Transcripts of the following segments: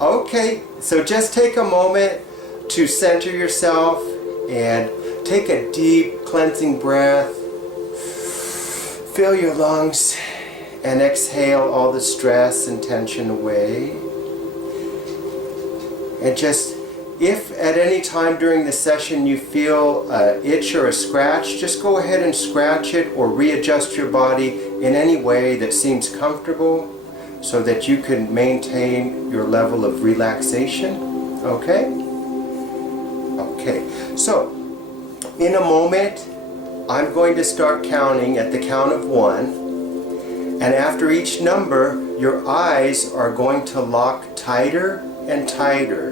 Okay, so just take a moment to center yourself and take a deep cleansing breath. Fill your lungs and exhale all the stress and tension away. And just, if at any time during the session you feel an itch or a scratch, just go ahead and scratch it or readjust your body in any way that seems comfortable so that you can maintain your level of relaxation. Okay? Okay, so in a moment I'm going to start counting at the count of 1, and after each number your eyes are going to lock tighter and tighter.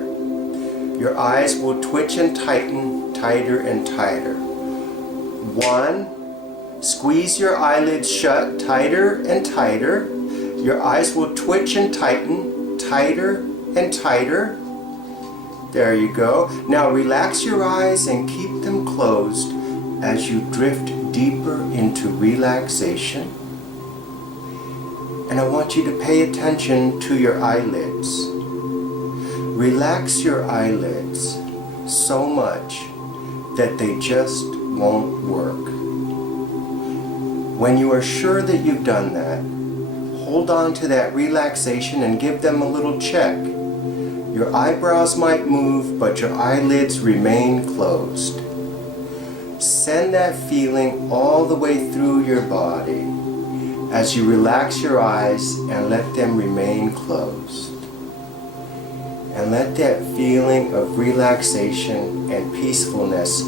Your eyes will twitch and tighten tighter and tighter. 1, squeeze your eyelids shut tighter and tighter. Your eyes will twitch and tighten tighter and tighter. There you go. Now relax your eyes and keep them closed as you drift deeper into relaxation. And I want you to pay attention to your eyelids. Relax your eyelids so much that they just won't work. When you are sure that you've done that, hold on to that relaxation and give them a little check. Your eyebrows might move, but your eyelids remain closed. Send that feeling all the way through your body as you relax your eyes and let them remain closed. And let that feeling of relaxation and peacefulness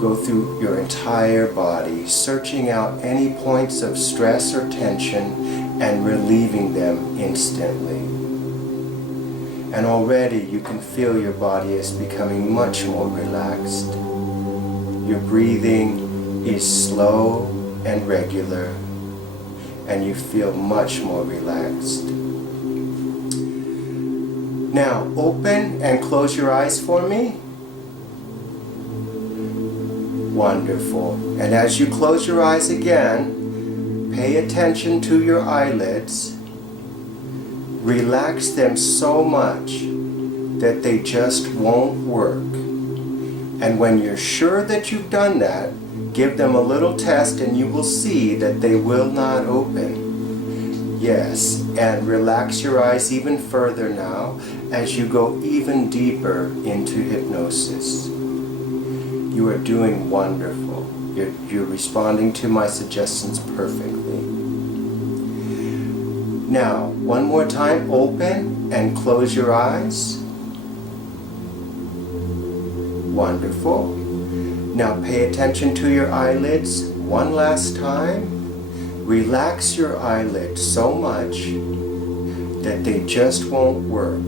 go through your entire body, searching out any points of stress or tension and relieving them instantly. And already you can feel your body is becoming much more relaxed. Your breathing is slow and regular, and you feel much more relaxed. Now open and close your eyes for me. Wonderful. And as you close your eyes again, pay attention to your eyelids. Relax them so much that they just won't work. And when you're sure that you've done that, give them a little test and you will see that they will not open. Yes, and relax your eyes even further now as you go even deeper into hypnosis. You are doing wonderful. You're responding to my suggestions perfectly. Now, one more time, open and close your eyes. Wonderful. Now pay attention to your eyelids one last time. Relax your eyelids so much that they just won't work.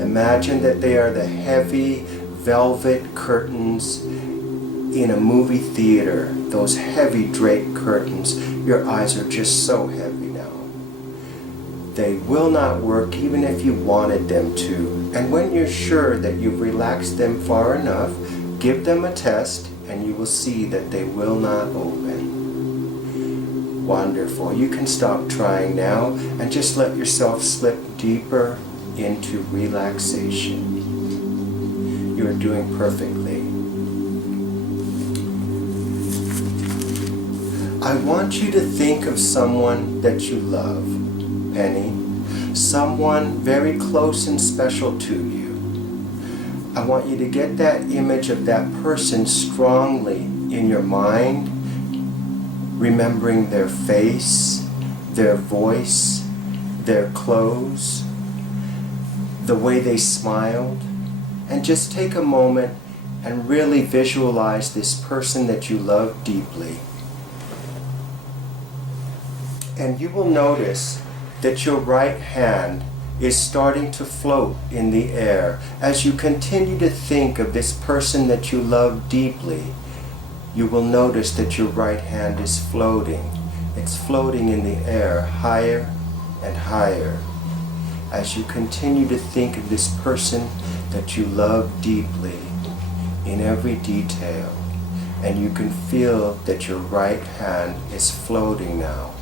Imagine that they are the heavy velvet curtains in a movie theater. Those heavy draped curtains. Your eyes are just so heavy now. They will not work even if you wanted them to. And when you're sure that you've relaxed them far enough, give them a test and you will see that they will not open. Wonderful. You can stop trying now and just let yourself slip deeper into relaxation. You are doing perfectly. I want you to think of someone that you love, Penny. Someone very close and special to you. I want you to get that image of that person strongly in your mind, remembering their face, their voice, their clothes, the way they smiled, and just take a moment and really visualize this person that you love deeply. And you will notice that your right hand is starting to float in the air. As you continue to think of this person that you love deeply, you will notice that your right hand is floating. It's floating in the air higher and higher. As you continue to think of this person that you love deeply in every detail, and you can feel that your right hand is floating now,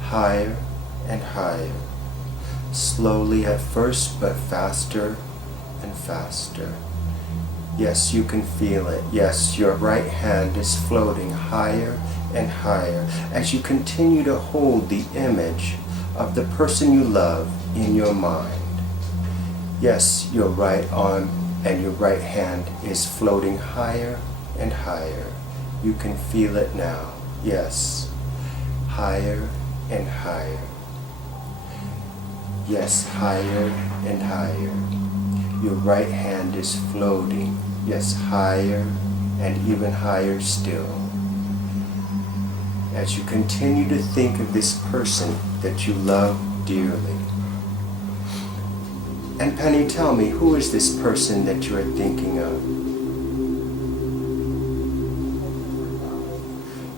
higher and higher, slowly at first, but faster and faster. Yes, you can feel it. Yes, your right hand is floating higher and higher as you continue to hold the image of the person you love in your mind. Yes, your right arm and your right hand is floating higher and higher. You can feel it now. Yes, higher and higher. Yes, higher and higher. Your right hand is floating. Yes, higher and even higher still. As you continue to think of this person that you love dearly. And Penny, tell me, who is this person that you are thinking of?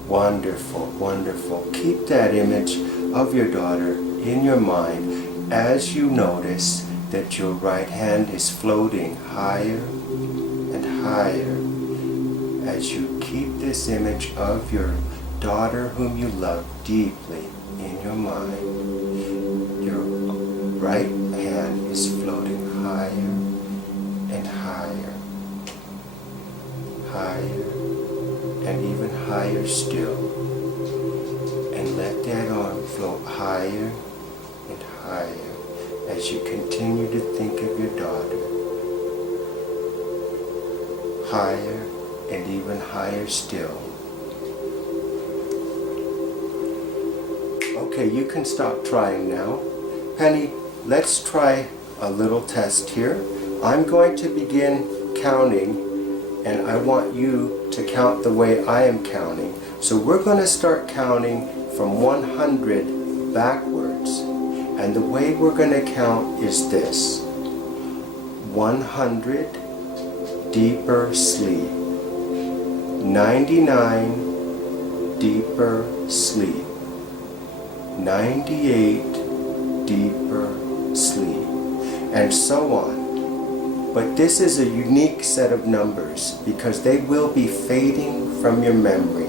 Wonderful, wonderful. Keep that image of your daughter in your mind as you notice that your right hand is floating higher and higher. As you keep this image of your daughter whom you love deeply in your mind, your right hand is floating higher and higher, higher and even higher still. And let that arm float higher and higher as you continue to think of your daughter. Higher and even higher still. Okay, you can stop trying now. Penny, let's try a little test here. I'm going to begin counting, and I want you to count the way I am counting. So we're going to start counting from 100 backwards. And the way we're going to count is this. 100, deeper sleep. 99, deeper sleep. 98, deeper sleep. And so on. But this is a unique set of numbers because they will be fading from your memory.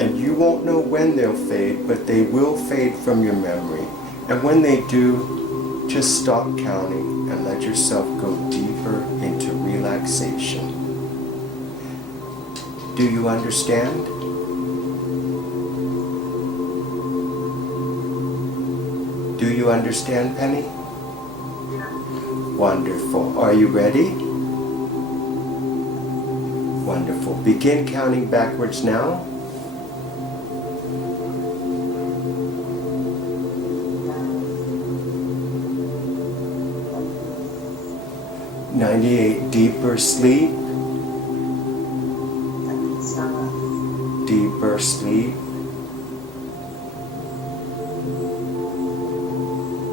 And you won't know when they'll fade, but they will fade from your memory. And when they do, just stop counting and let yourself go deeper into relaxation. Do you understand? Do you understand, Penny? Wonderful. Are you ready? Wonderful. Begin counting backwards now. 98, deeper sleep. Deeper sleep.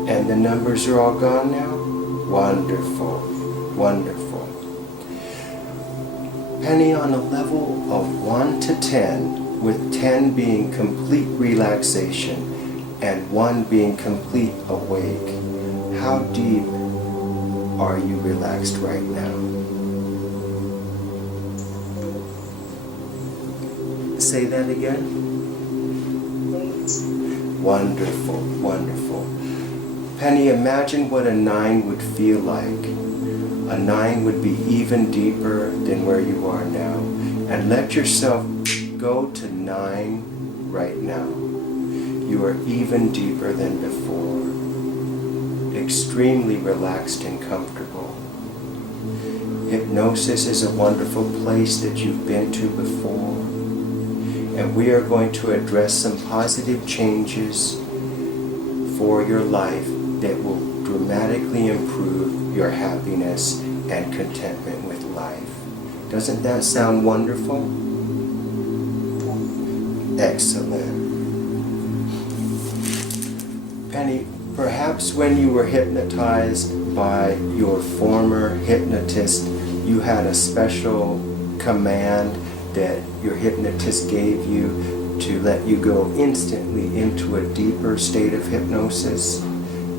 And the numbers are all gone now? Wonderful, wonderful. Penny, on a level of 1 to 10, with 10 being complete relaxation and 1 being complete awake, how deep are you relaxed right now? Say that again. Wonderful, wonderful. Penny, imagine what a 9 would feel like. A 9 would be even deeper than where you are now. And let yourself go to 9 right now. You are even deeper than before. Extremely relaxed and comfortable. Hypnosis is a wonderful place that you've been to before. And we are going to address some positive changes for your life that will dramatically improve your happiness and contentment with life. Doesn't that sound wonderful? Excellent. Penny, perhaps when you were hypnotized by your former hypnotist, you had a special command that your hypnotist gave you to let you go instantly into a deeper state of hypnosis.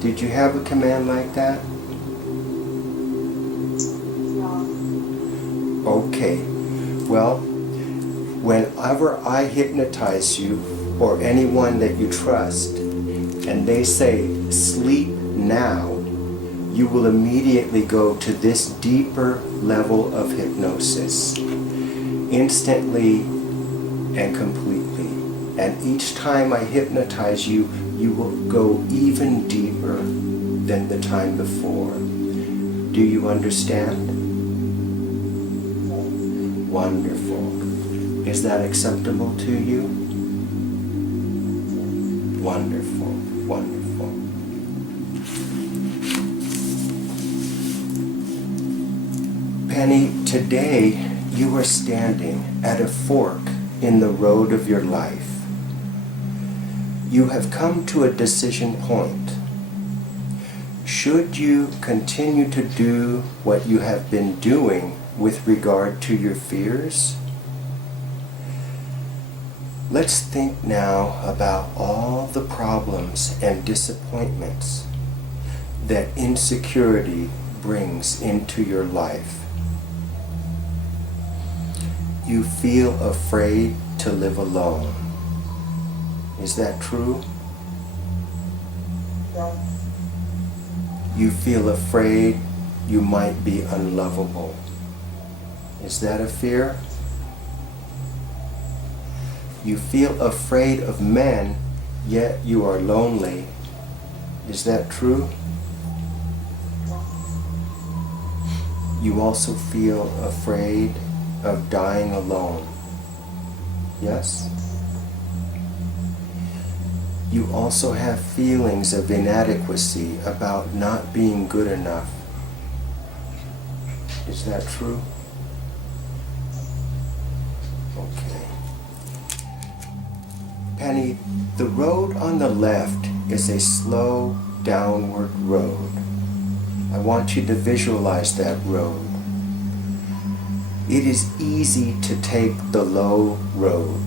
Did you have a command like that? Okay. Well, whenever I hypnotize you, or anyone that you trust, and they say, sleep now, you will immediately go to this deeper level of hypnosis, instantly and completely. And each time I hypnotize you, you will go even deeper than the time before. Do you understand? Wonderful. Is that acceptable to you? Wonderful, wonderful. Penny, today you are standing at a fork in the road of your life. You have come to a decision point. Should you continue to do what you have been doing with regard to your fears? Let's think now about all the problems and disappointments that insecurity brings into your life. You feel afraid to live alone. Is that true? You feel afraid you might be unlovable. Is that a fear? You feel afraid of men, yet you are lonely. Is that true? You also feel afraid of dying alone. Yes? You also have feelings of inadequacy about not being good enough. Is that true? Okay. Penny, the road on the left is a slow downward road. I want you to visualize that road. It is easy to take the low road.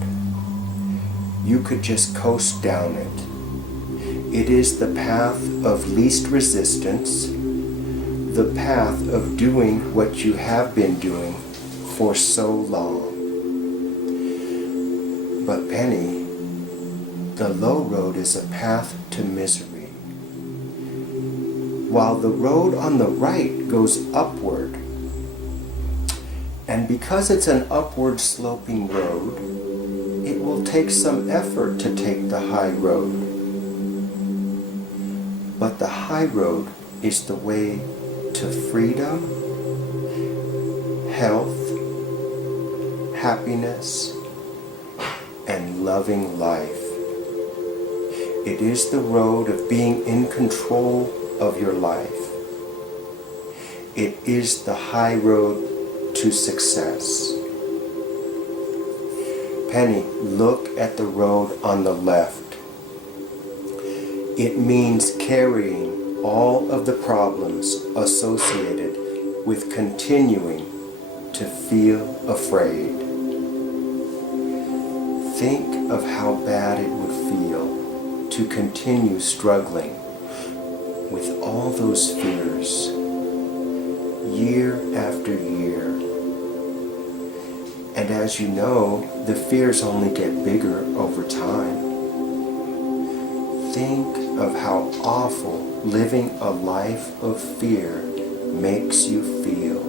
You could just coast down it. It is the path of least resistance, the path of doing what you have been doing for so long. But Penny, the low road is a path to misery, while the road on the right goes upward. And because it's an upward sloping road, it will take some effort to take the high road. But the high road is the way to freedom, health, happiness, and loving life. It is the road of being in control of your life. It is the high road to success. Penny, look at the road on the left. It means carrying all of the problems associated with continuing to feel afraid. Think of how bad it would feel to continue struggling with all those fears year after year. And as you know, the fears only get bigger over time. Think of how awful living a life of fear makes you feel.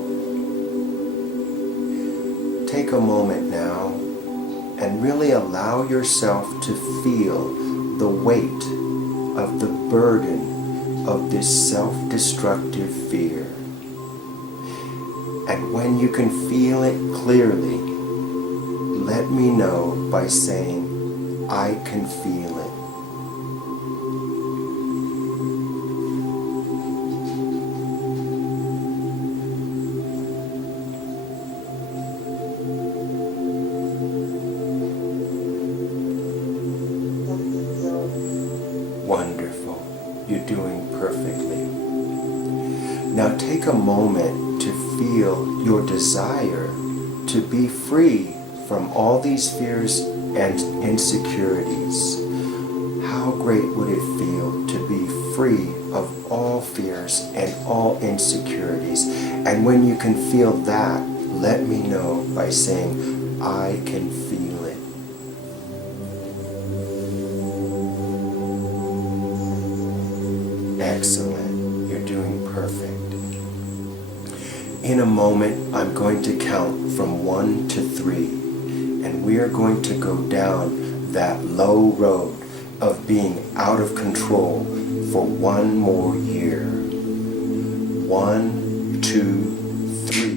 Take a moment now and really allow yourself to feel the weight of the burden of this self-destructive fear. And when you can feel it clearly, let me know by saying, I can feel it. Wonderful. You're doing perfectly. Now take a moment to feel your desire to be free from all these fears and insecurities. How great would it feel to be free of all fears and all insecurities? And when you can feel that, let me know by saying, I can feel it. perfect. In a moment, I'm going to count from 1 to 3, and we are going to go down that low road of being out of control for 1 more year. 1, 2, 3.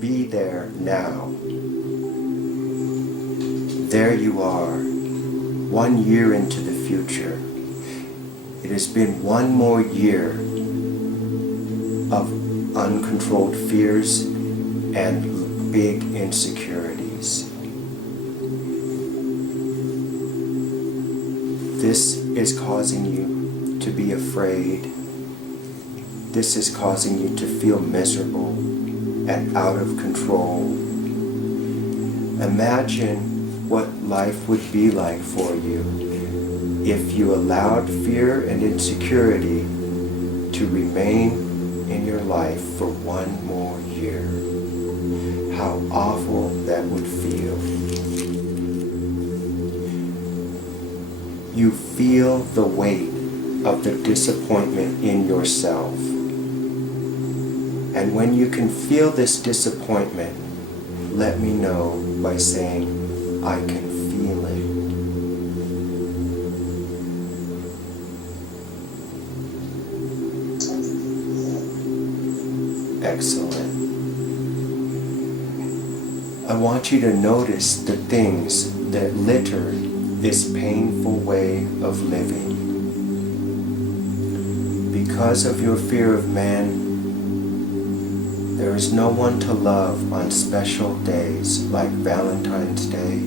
Be there now. There you are, 1 year into the future. It has been 1 more year of uncontrolled fears and big insecurities. This is causing you to be afraid. This is causing you to feel miserable and out of control. Imagine what life would be like for you if you allowed fear and insecurity to remain in your life for 1 more year. How awful that would feel. You feel the weight of the disappointment in yourself. And when you can feel this disappointment, let me know by saying, I can feel it. Excellent. I want you to notice the things that litter this painful way of living. Because of your fear of man, there is no one to love on special days like Valentine's Day.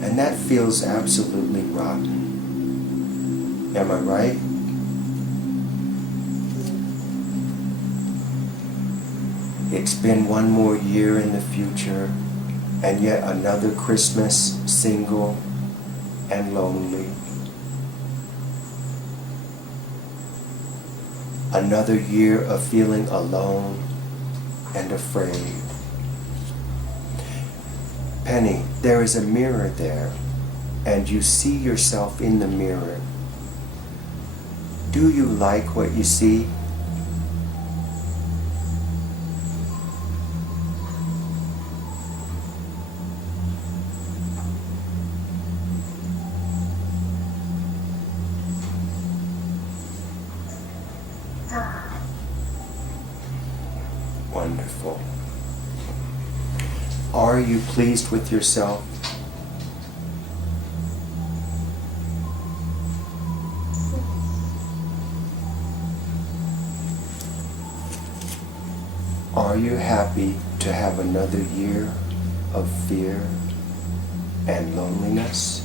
And that feels absolutely rotten. Am I right? It's been 1 more year in the future, and yet another Christmas single and lonely. Another year of feeling alone and afraid. Penny, there is a mirror there, and you see yourself in the mirror. Do you like what you see? Wonderful. Are you pleased with yourself? Are you happy to have another year of fear and loneliness?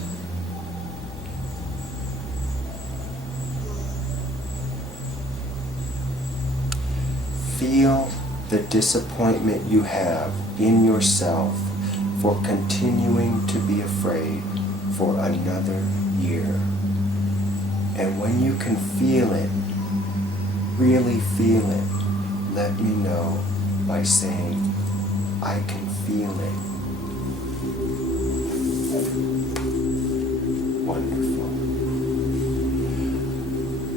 Feel the disappointment you have in yourself for continuing to be afraid for another year. And when you can feel it, really feel it, let me know by saying, I can feel it. Wonderful.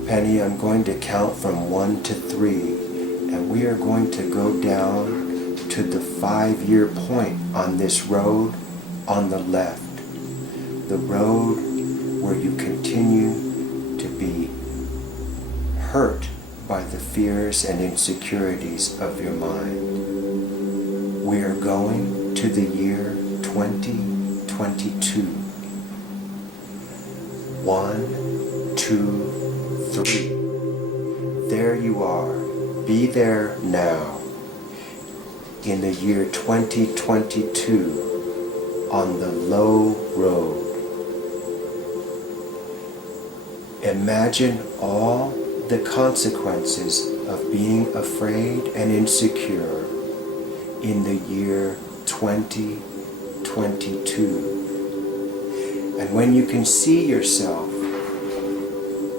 Penny, I'm going to count from 1 to 3. And we are going to go down to the 5-year point on this road on the left. The road where you continue to be hurt by the fears and insecurities of your mind. We are going to the year 2022. 1, 2, 3. There you are. Be there now, in the year 2022, on the low road. Imagine all the consequences of being afraid and insecure in the year 2022. And when you can see yourself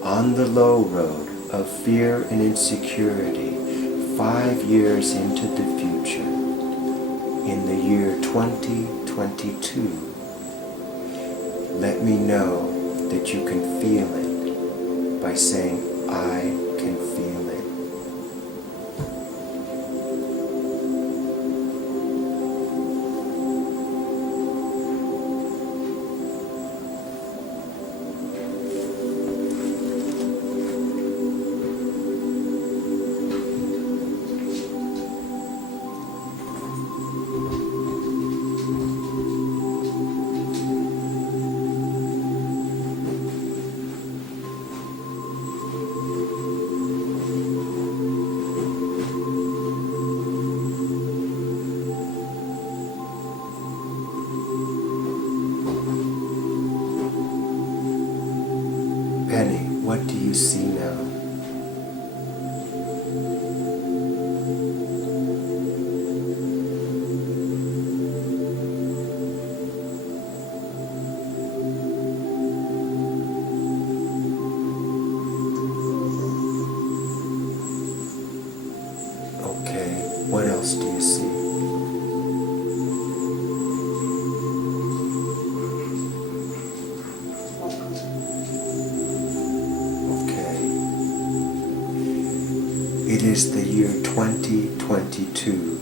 on the low road of fear and insecurity, 5 years into the future, in the year 2022, let me know that you can feel it by saying, I can feel it. Penny, what do you see now? Okay, what else do you see? It is the year 2022,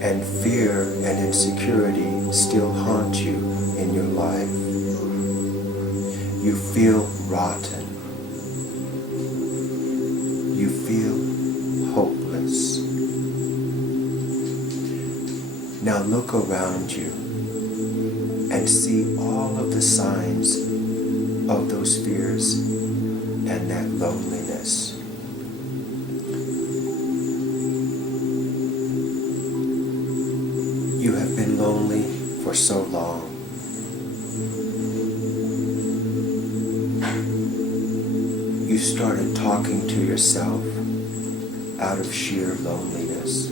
and fear and insecurity still haunt you in your life. You feel rotten. You feel hopeless. Now look around you and see all of the signs of those fears and that loneliness. You have been lonely for so long. You started talking to yourself out of sheer loneliness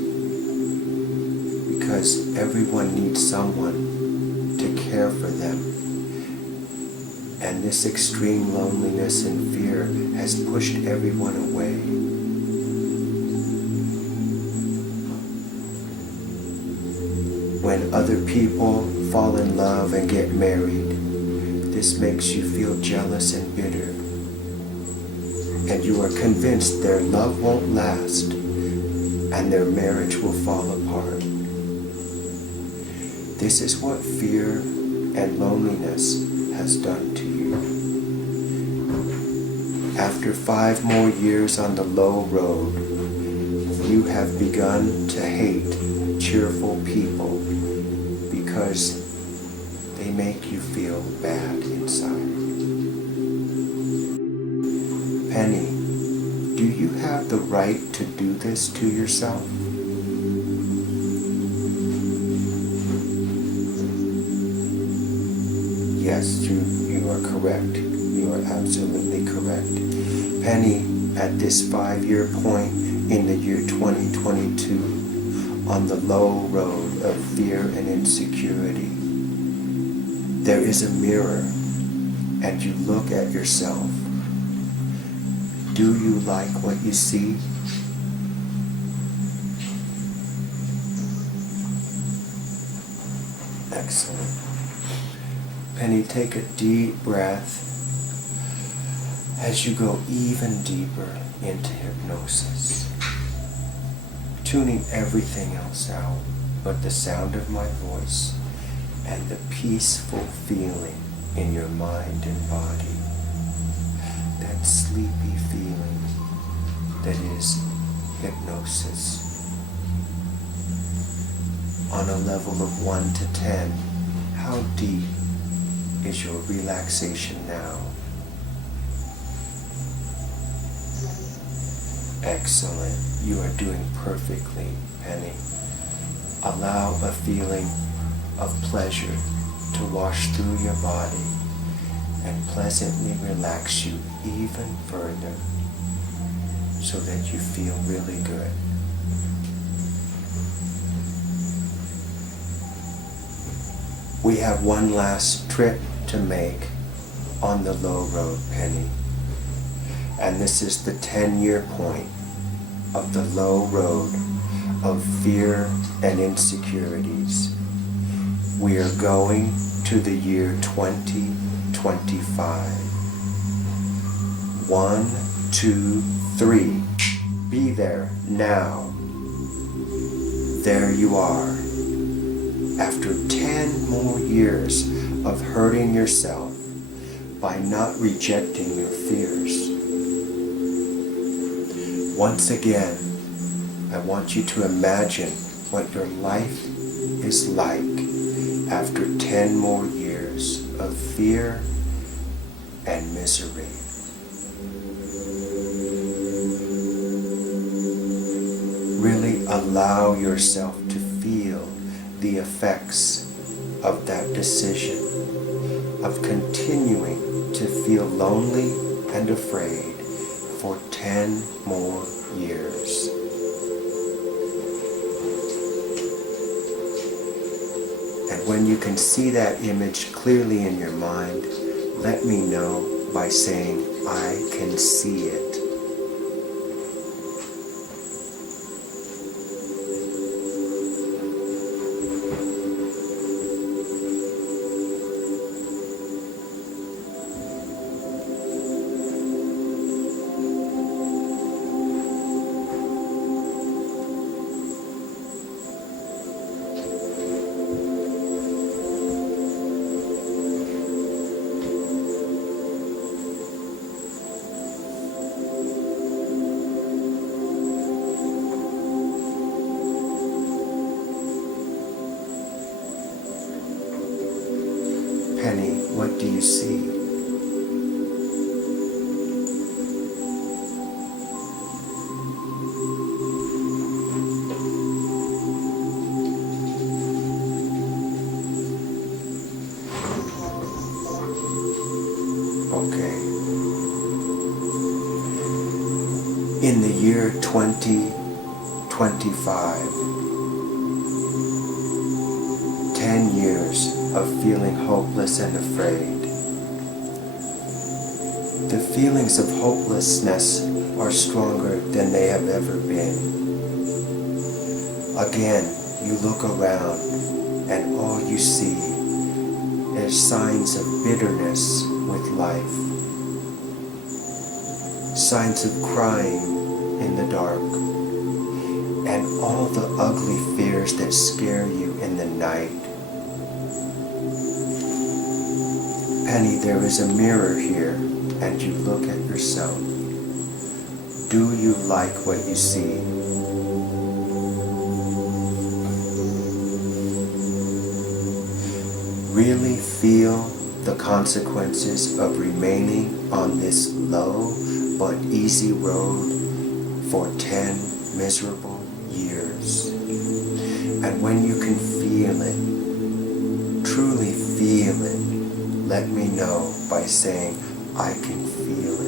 because everyone needs someone to care for them. And this extreme loneliness and fear has pushed everyone away. When other people fall in love and get married, this makes you feel jealous and bitter. And you are convinced their love won't last and their marriage will fall apart. This is what fear and loneliness has done to you. After 5 more years on the low road, you have begun to hate cheerful people because they make you feel bad inside. Penny, do you have the right to do this to yourself? Yes, you are correct. You are absolutely correct. Penny, at this 5-year point in the year 2022, on the low road of fear and insecurity, there is a mirror and you look at yourself. Do you like what you see? Excellent. Penny, take a deep breath as you go even deeper into hypnosis, tuning everything else out but the sound of my voice and the peaceful feeling in your mind and body, that sleepy feeling that is hypnosis. On a level of 1 to 10, how deep is your relaxation now? Excellent. You are doing perfectly, Penny. Allow a feeling of pleasure to wash through your body and pleasantly relax you even further so that you feel really good. We have one last trip to make on the low road, Penny. And this is the 10-year point of the low road of fear and insecurities. We are going to the year 2025. 1, 2, 3. Be there now. There you are. After 10 more years of hurting yourself by not rejecting your fears. Once again, I want you to imagine what your life is like after 10 more years of fear and misery. Really allow yourself to feel the effects of that decision, of continuing to feel lonely and afraid for 10 more years. And when you can see that image clearly in your mind, let me know by saying, I can see it. Penny, what do you see? Okay. In the year 2025, 10 years of feeling hopeless and afraid. The feelings of hopelessness are stronger than they have ever been. Again, you look around and all you see is signs of bitterness with life. Signs of crying in the dark. And all the ugly fears that scare you in the night. Penny, there is a mirror here, and you look at yourself. Do you like what you see? Really feel the consequences of remaining on this low but easy road for 10 miserable years. And when you can feel it, truly feel it, let me know by saying, I can feel it.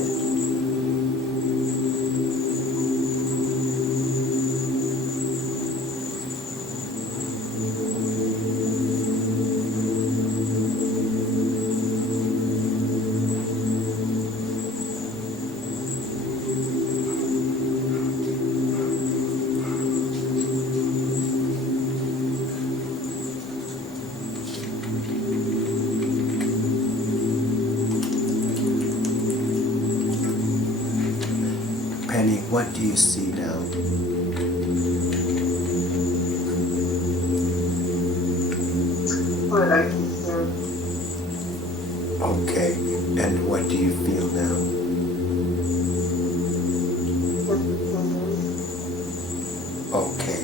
Penny, what do you see now? What I can hear. Okay, and what do you feel now? Okay.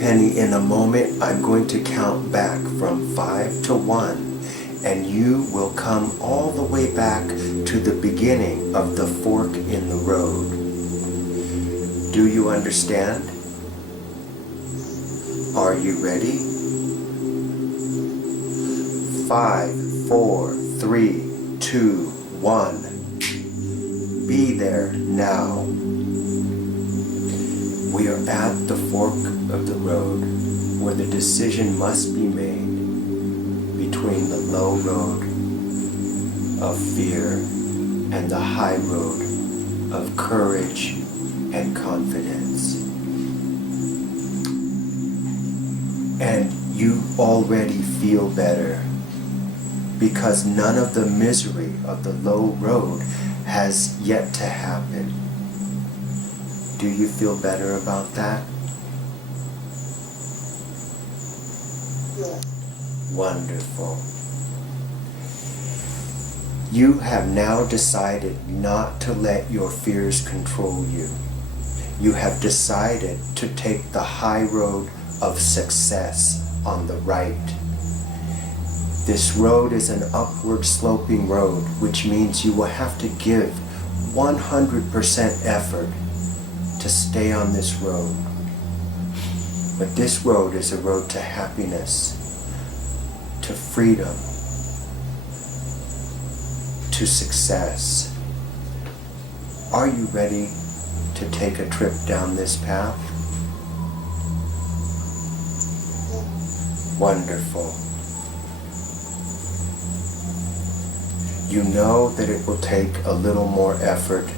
Penny, in a moment, I'm going to count back from 5 to 1. And you will come all the way back to the beginning of the fork in the road. Do you understand? Are you ready? 5, 4, 3, 2, 1. Be there now. We are at the fork of the road where the decision must be made between the low road of fear and the high road of courage and confidence. And you already feel better because none of the misery of the low road has yet to happen. Do you feel better about that? Yes. Wonderful. You have now decided not to let your fears control you. You have decided to take the high road of success on the right. This road is an upward sloping road, which means you will have to give 100% effort to stay on this road. But this road is a road to happiness, to freedom, to success. Are you ready to take a trip down this path? Wonderful. You know that it will take a little more effort,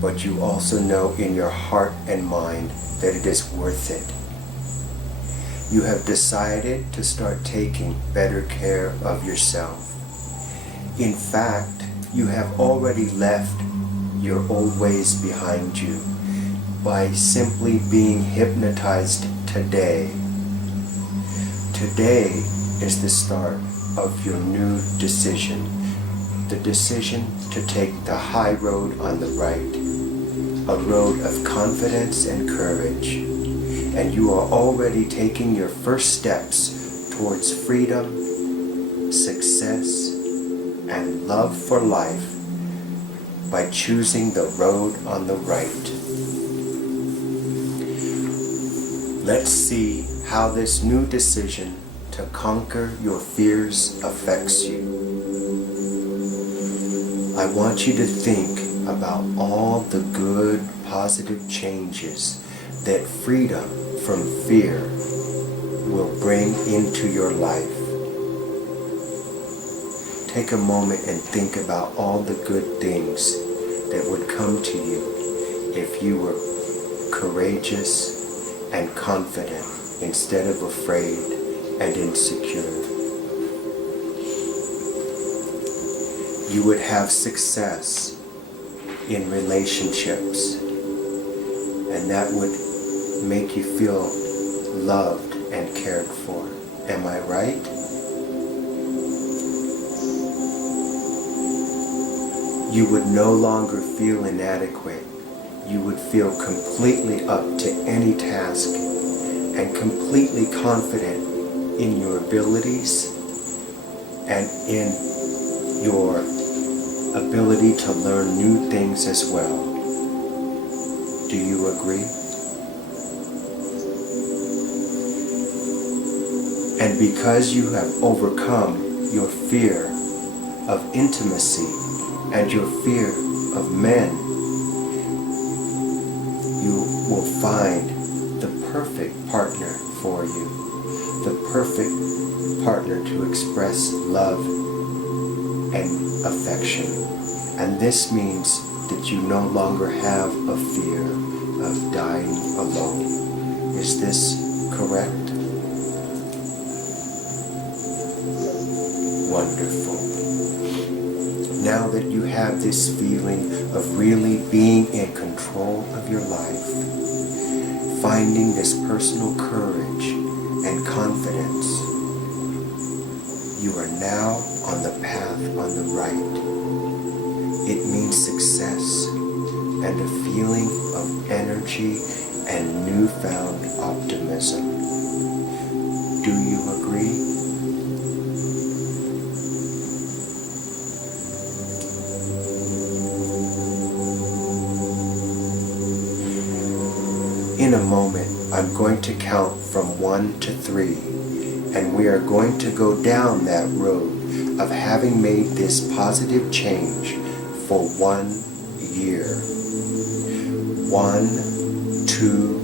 but you also know in your heart and mind that it is worth it. You have decided to start taking better care of yourself. In fact, you have already left your old ways behind you by simply being hypnotized today. Today is the start of your new decision. The decision to take the high road on the right, a road of confidence and courage, and you are already taking your first steps towards freedom, success, and love for life by choosing the road on the right. Let's see how this new decision to conquer your fears affects you. I want you to think about all the good, positive changes that freedom from fear will bring into your life. Take a moment and think about all the good things that would come to you if you were courageous and confident instead of afraid and insecure. You would have success in relationships, and that would make you feel loved and cared for. Am I right? You would no longer feel inadequate. You would feel completely up to any task and completely confident in your abilities and in your ability to learn new things as well. Do you agree? And because you have overcome your fear of intimacy and your fear of men, you will find the perfect partner for you, the perfect partner to express love and affection. And this means that you no longer have a fear of dying alone. Is this correct? Wonderful. Now that you have this feeling of really being in control of your life, finding this personal courage and confidence, you are now on the path on the right. It means success and a feeling of energy and newfound optimism. Do you agree? In a moment, I'm going to count from 1 to 3, and we are going to go down that road of having made this positive change for 1 year. 1, 2,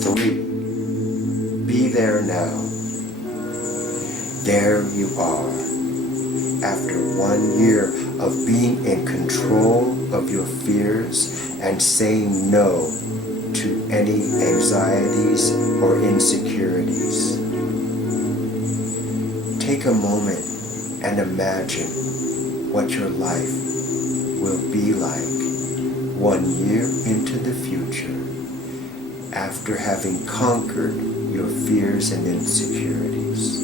3. Be there now. There you are. After 1 year of being in control of your fears and saying no to any anxieties or insecurities. Take a moment and imagine what your life will be like 1 year into the future after having conquered your fears and insecurities.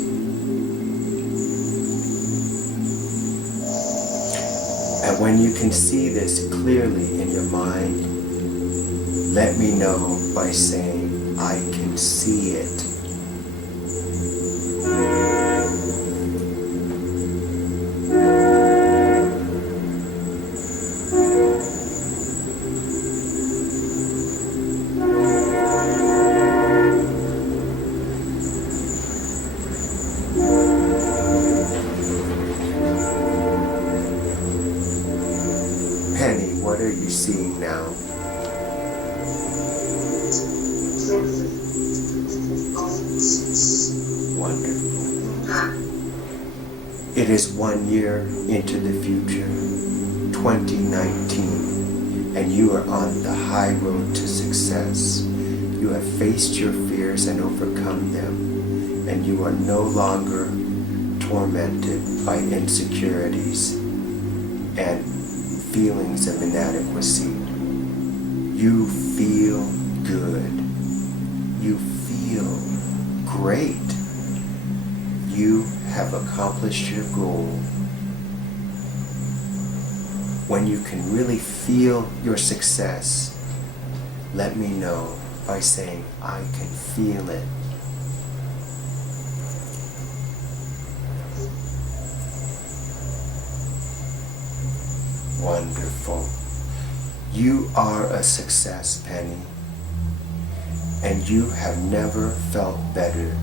And when you can see this clearly in your mind, let me know by saying, I can see it. What are you seeing now? Wonderful. It is 1 year into the future, 2019, and you are on the high road to success. You have faced your fears and overcome them, and you are no longer tormented by insecurities and feelings of inadequacy. You feel good. You feel great. You have accomplished your goal. When you can really feel your success, let me know by saying, I can feel it. Wonderful. You are a success, Penny, and you have never felt better.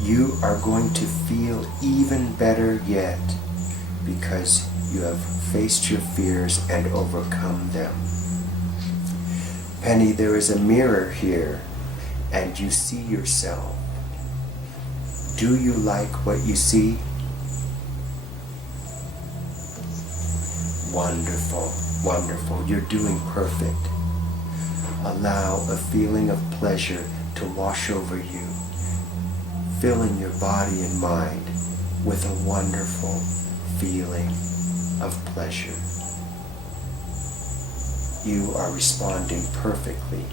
You are going to feel even better yet because you have faced your fears and overcome them. Penny, there is a mirror here, and you see yourself. Do you like what you see? Wonderful, wonderful. You're doing perfect. Allow a feeling of pleasure to wash over you, filling your body and mind with a wonderful feeling of pleasure. You are responding perfectly.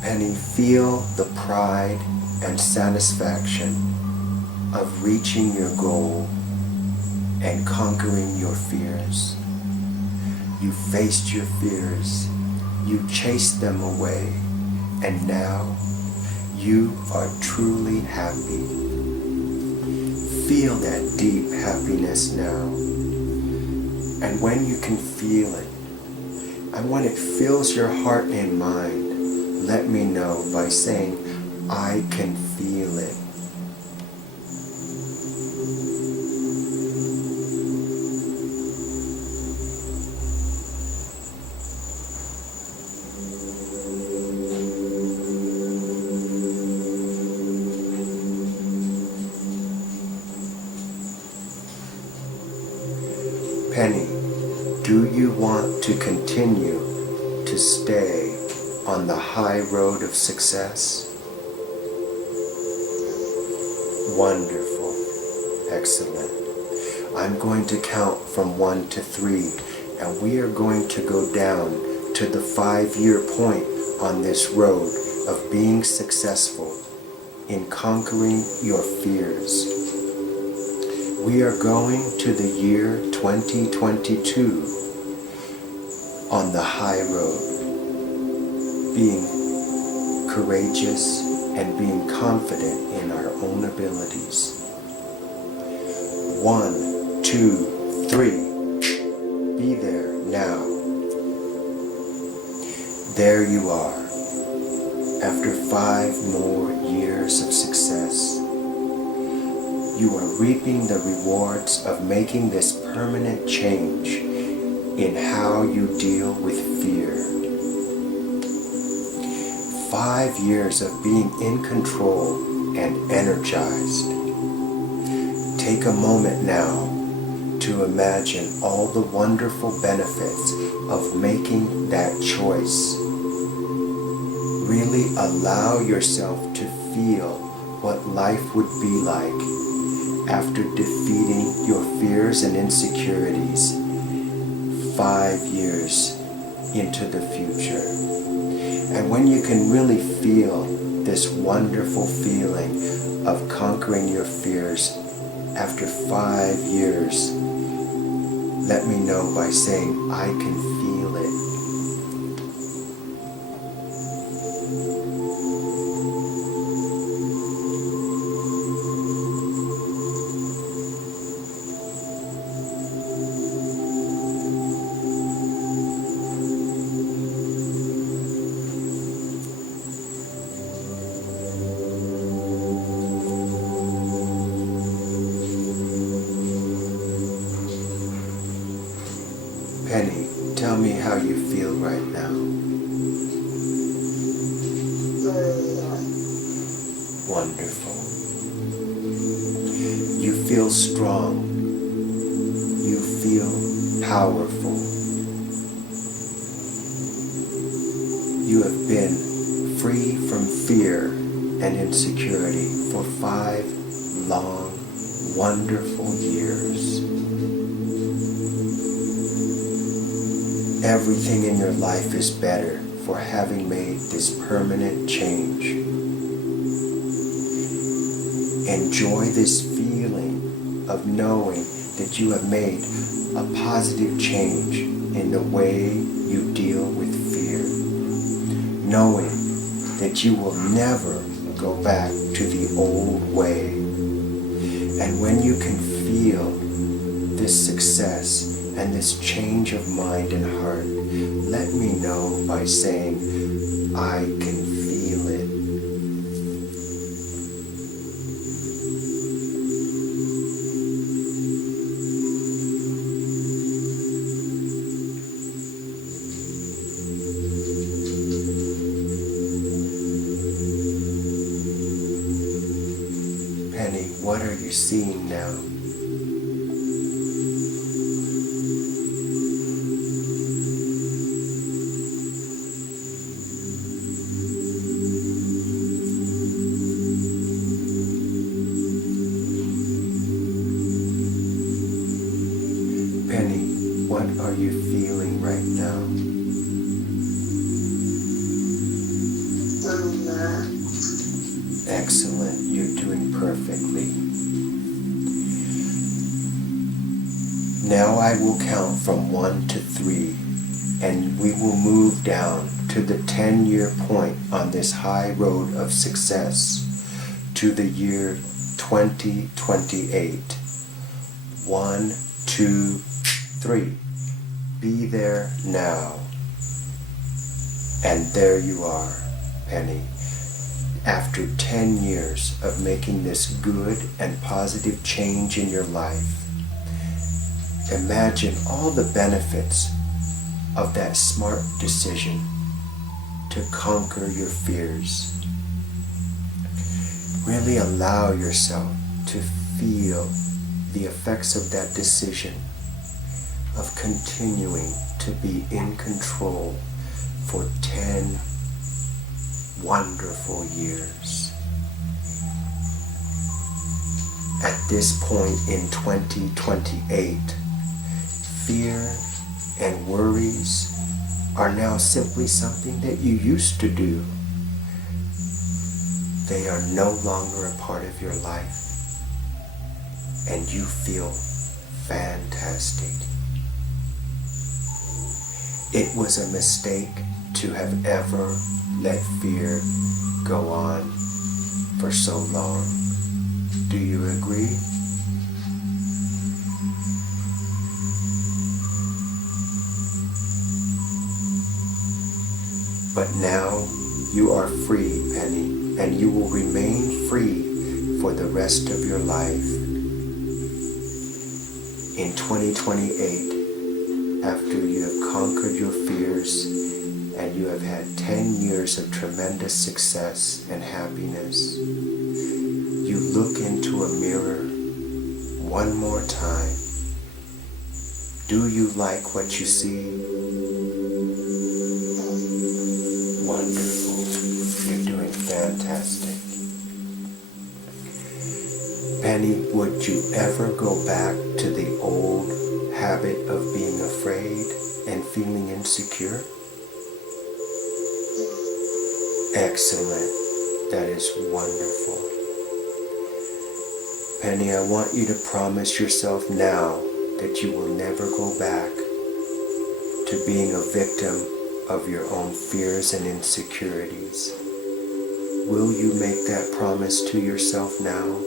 Penny, feel the pride and satisfaction of reaching your goal and conquering your fears. You faced your fears, you chased them away, and now you are truly happy. Feel that deep happiness now. And when you can feel it, and when it fills your heart and mind, let me know by saying, I can feel it. Penny, do you want to continue to stay on the high road of success? Wonderful. Excellent. I'm going to count from 1 to 3, and we are going to go down to the 5-year point on this road of being successful in conquering your fears. We are going to the year 2022 on the high road, being courageous and being confident in our own abilities. 1, 2, 3. Be there now. There you are. After 5 more years of success, you are reaping the rewards of making this permanent change in how you deal with fear. 5 years of being in control and energized. Take a moment now to imagine all the wonderful benefits of making that choice. Really allow yourself to feel what life would be like after defeating your fears and insecurities 5 years into the future. And when you can really feel this wonderful feeling of conquering your fears after 5 years, let me know by saying, I can feel it. Penny, tell me how you feel right now. Wonderful. You feel strong. You feel powerful. You have been free from fear and insecurity for 5 long, wonderful years. Everything in your life is better for having made this permanent change. Enjoy this feeling of knowing that you have made a positive change in the way you deal with fear. Knowing that you will never go back to the old way. And when you can feel this success and this change of mind and heart, let me know by saying, I can feel it. Penny, what are you seeing now? Penny, what are you feeling right now? Excellent, you're doing perfectly. Now I will count from 1 to 3, and we will move down to the 10-year point on this high road of success to the year 2028. 1, 2, 3. Be there now. And there you are, Penny. After 10 years of making this good and positive change in your life, imagine all the benefits of that smart decision to conquer your fears. Really allow yourself to feel the effects of that decision of continuing to be in control for 10 wonderful years. At this point in 2028, fear and worries are now simply something that you used to do. They are no longer a part of your life, and you feel fantastic. It was a mistake to have ever let fear go on for so long. Do you agree? But now you are free, Penny, and you will remain free for the rest of your life. In 2028, after you have conquered your fears and you have had 10 years of tremendous success and happiness, you look into a mirror one more time. Do you like what you see? Wonderful. You're doing fantastic. Penny, would you ever go back to the old habit of being afraid and feeling insecure? Excellent. That is wonderful. Penny, I want you to promise yourself now that you will never go back to being a victim of your own fears and insecurities. Will you make that promise to yourself now?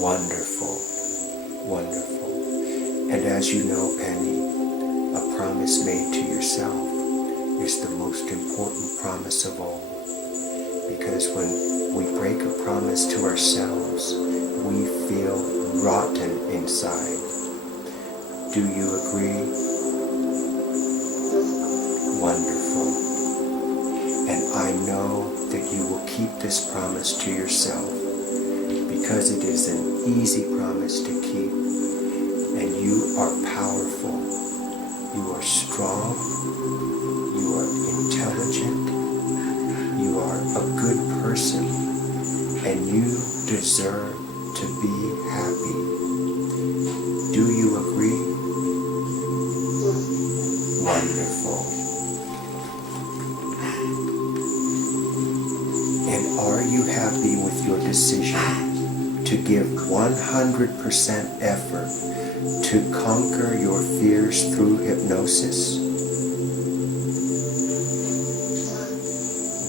Wonderful, wonderful. And as you know, Penny, a promise made to yourself is the most important promise of all. Because when we break a promise to ourselves, we feel rotten inside. Do you agree? Wonderful. And I know that you will keep this promise to yourself because it is an easy promise to keep. And you are powerful. You are strong. You are intelligent. You are a good person. And you deserve to be happy. Do you agree? Wonderful. And are you happy with your decision to give 100% effort to conquer your fears through hypnosis?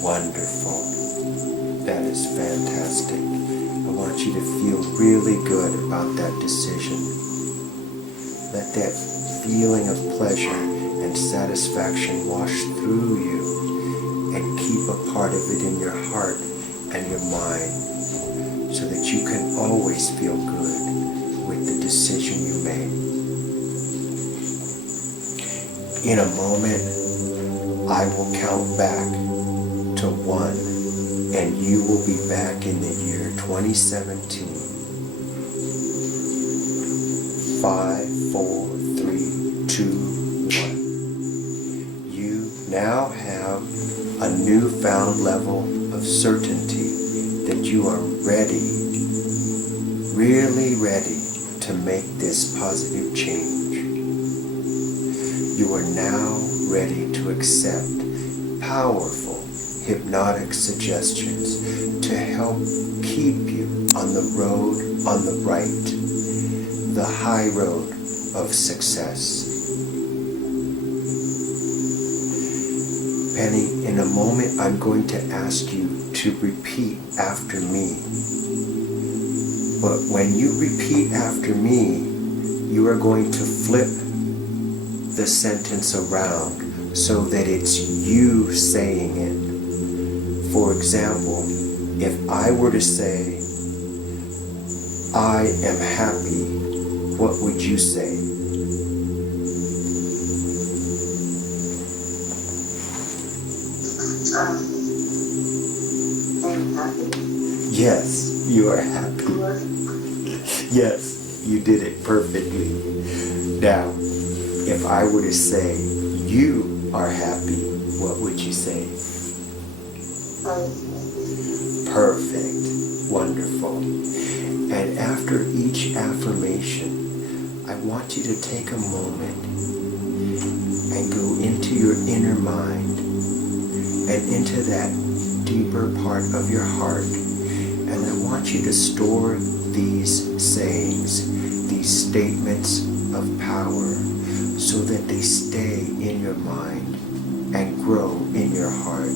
Wonderful. That is fantastic. I want you to feel really good about that decision. Let that feeling of pleasure and satisfaction wash through you and keep a part of it in your heart and your mind so that you can always feel good with the decision you made. In a moment, I will count back to 1 and you will be back in the year 2017. 5, 4, 3, 2, 1. You now have a newfound level of certainty that you are ready, really ready to make this positive change. You are now ready to accept powerful hypnotic suggestions to help keep you on the road on the right, the high road of success. Penny, in a moment I'm going to ask you to repeat after me. But when you repeat after me, you are going to flip the sentence around so that it's you saying it. For example, if I were to say, I am happy, what would you say? I'm happy. Yes, you are happy. Yes, you did it perfectly. Now, if I were to say, you are happy, what would you say? Perfect. Wonderful. And after each affirmation, I want you to take a moment and go into your inner mind and into that deeper part of your heart. And I want you to store these sayings, these statements of power, so that they stay in your mind and grow in your heart,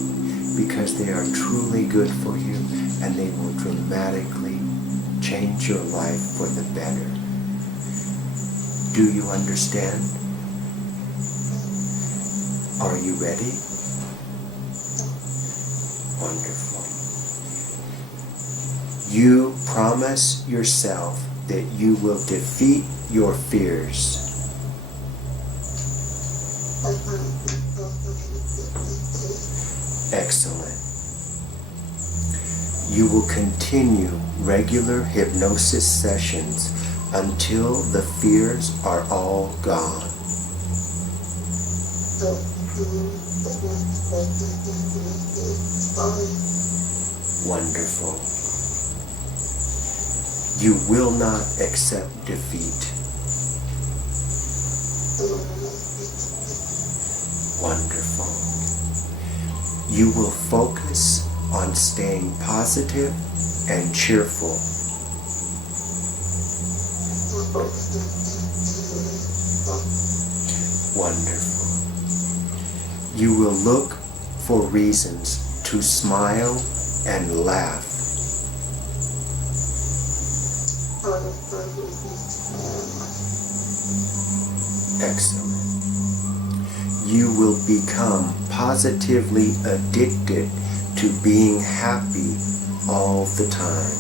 because they are truly good for you and they will dramatically change your life for the better. Do you understand? Are you ready? Wonderful. You promise yourself that you will defeat your fears. Excellent. You will continue regular hypnosis sessions until the fears are all gone. Wonderful. You will not accept defeat. Wonderful. You will focus on staying positive and cheerful. Wonderful. You will look for reasons to smile and laugh. Excellent. You will become positively addicted to being happy all the time.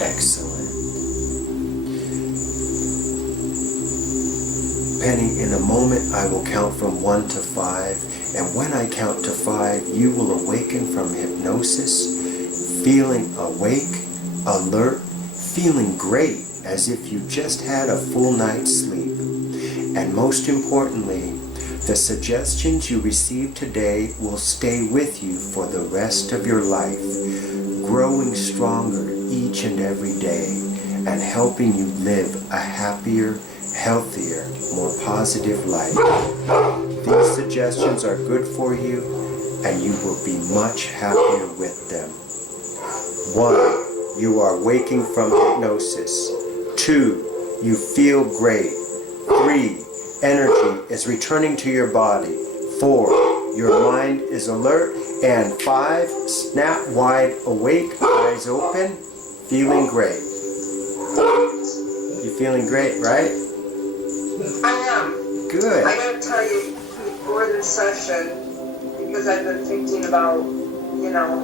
Excellent. Penny, in a moment I will count from 1 to 5, and when I count to 5, you will awaken from hypnosis, feeling awake, alert, feeling great, as if you just had a full night's sleep. And most importantly, the suggestions you receive today will stay with you for the rest of your life, growing stronger each and every day, and helping you live a happier, healthier, more positive life. These suggestions are good for you, and you will be much happier with them. 1. You are waking from hypnosis. 2. You feel great. 3. Energy is returning to your body. 4. Your mind is alert. And 5. Snap wide awake, eyes open, feeling great. You feeling great, right? I am. Good. I gotta tell you, before this session, because I've been thinking about,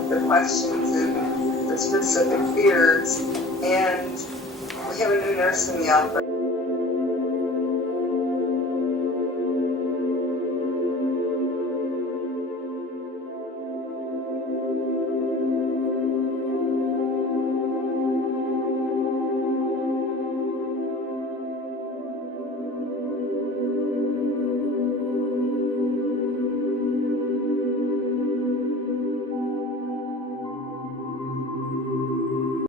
the questions and the specific fears, and we have a new nurse in the office.